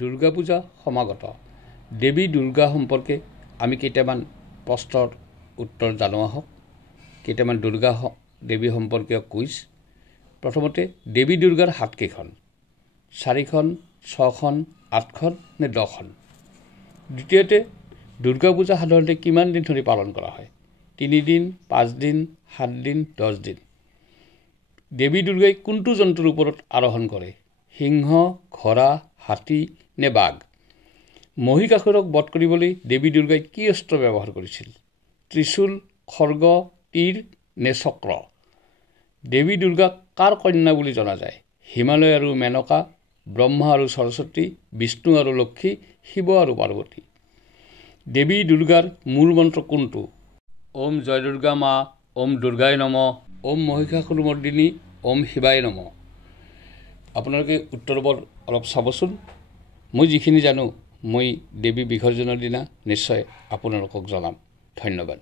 দুৰ্গা পূজা সমাগত দেৱী দুৰ্গা সম্পৰ্কে আমি কেইটামান প্ৰশ্নৰ উত্তৰ জানো আহক। কেইটামান দুৰ্গা দেৱী সম্পৰ্কীয় কুইজ। প্ৰথমতে দেৱী দুৰ্গাৰ হাত কেইখন? 4খন, 6খন, 8খন নে 10খন? দ্বিতীয়তে দুৰ্গা পূজা সাধাৰণতে কিমান দিন ধৰি পালন কৰা হয়? 3 দিন, 5 দিন, 7 দিন, 10 দিন। দেৱী দুৰ্গাই কোনটো জন্তুৰ ওপৰত আৰোহণ কৰে? সিংহ, ঘোঁৰা, হাতী নে বাঘ? মহিষাসুৰক বধ কৰিবলৈ দেৱী দুৰ্গাই কি অস্ত্ৰ ব্যৱহাৰ কৰিছিল? ত্ৰিশূল, খড়গ, তীৰ নে চক্ৰ? দেৱী দুৰ্গাক কাৰ কন্যা বুলি জনা যায়? হিমালয় আৰু মেনকা, ব্ৰহ্মা আৰু সৰস্বতী, বিষ্ণু আৰু লক্ষী, শিৱ আৰু পাৰ্বতী। দেৱী দুৰ্গাৰ মূল মন্ত্ৰ কোনটো? ওম জয় দুৰ্গা মা, ওম দুৰ্গাই নম, ওম মহিষাসুৰমৰ্দিনী, ওম শিৱাই নম। আপোনালোকে উত্তৰবোৰ অলপ চাবচোন। মই যিখিনি জানো মই দেৱী বিসৰ্জনৰ দিনা নিশ্চয় আপোনালোকক জনাম। ধন্যবাদ।